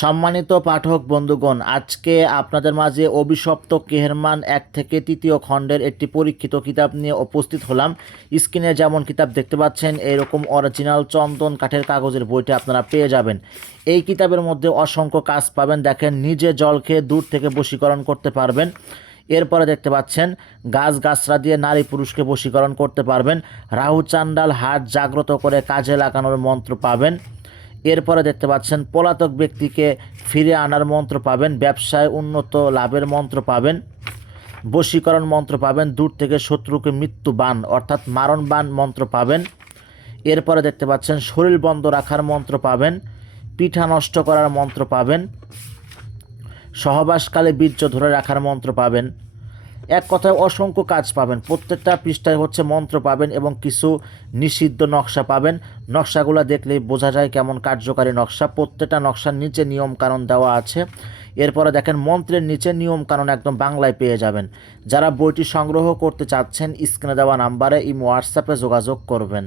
সম্মানিত পাঠক বন্ধুগণ, আজকে আপনাদের মাঝে অভিশপ্ত কেহেরমান 1 থেকে 3য় খণ্ডের একটি পরীক্ষিত কিতাব নিয়ে উপস্থিত হলাম। স্ক্রিনে যেমন কিতাব দেখতে পাচ্ছেন, এরকম অরিজিনাল চন্দন কাঠের কাগজের বইটা আপনারা পেয়ে যাবেন। এই কিতাবের মধ্যে অসংখ্য কাজ পাবেন। দেখেন, নিজে জল খেয়ে দূর থেকে বশীকরণ করতে পারবেন। এরপরে দেখতে পাচ্ছেন, গাছগাছরা দিয়ে নারী পুরুষকে বশীকরণ করতে পারবেন। রাহু চান্ডাল হাট জাগ্রত করে কাজে লাগানোর মন্ত্র পাবেন। এরপরে দেখতে পাচ্ছেন, পলাতক ব্যক্তিকে ফিরে আনার মন্ত্র পাবেন। ব্যবসায় উন্নত লাভের মন্ত্র পাবেন। বশীকরণ মন্ত্র পাবেন। দূর থেকে শত্রুকে মৃত্যু বান অর্থাৎ মারণ বান মন্ত্র পাবেন। এরপরে দেখতে পাচ্ছেন, শরীর বন্ধ রাখার মন্ত্র পাবেন। পিঠা নষ্ট করার মন্ত্র পাবেন। সহবাসকালে বীর্য ধরে রাখার মন্ত্র পাবেন। এক কথায় অসংখ্য কাজ পাবেন। প্রত্যেকটা পৃষ্ঠায় হচ্ছে মন্ত্র পাবেন এবং কিছু নিষিদ্ধ নকশা পাবেন। নকশাগুলো দেখলেই বোঝা যায় কেমন কার্যকারী নকশা। প্রত্যেকটা নকশার নিচে নিয়ম কানুন দেওয়া আছে। এরপরে দেখেন, মন্ত্রের নিচে নিয়ম কানুন একদম বাংলায় পেয়ে যাবেন। যারা বইটি সংগ্রহ করতে চাচ্ছেন, স্ক্রিনে দেওয়া নাম্বারে ইমো হোয়াটসঅ্যাপে যোগাযোগ করবেন।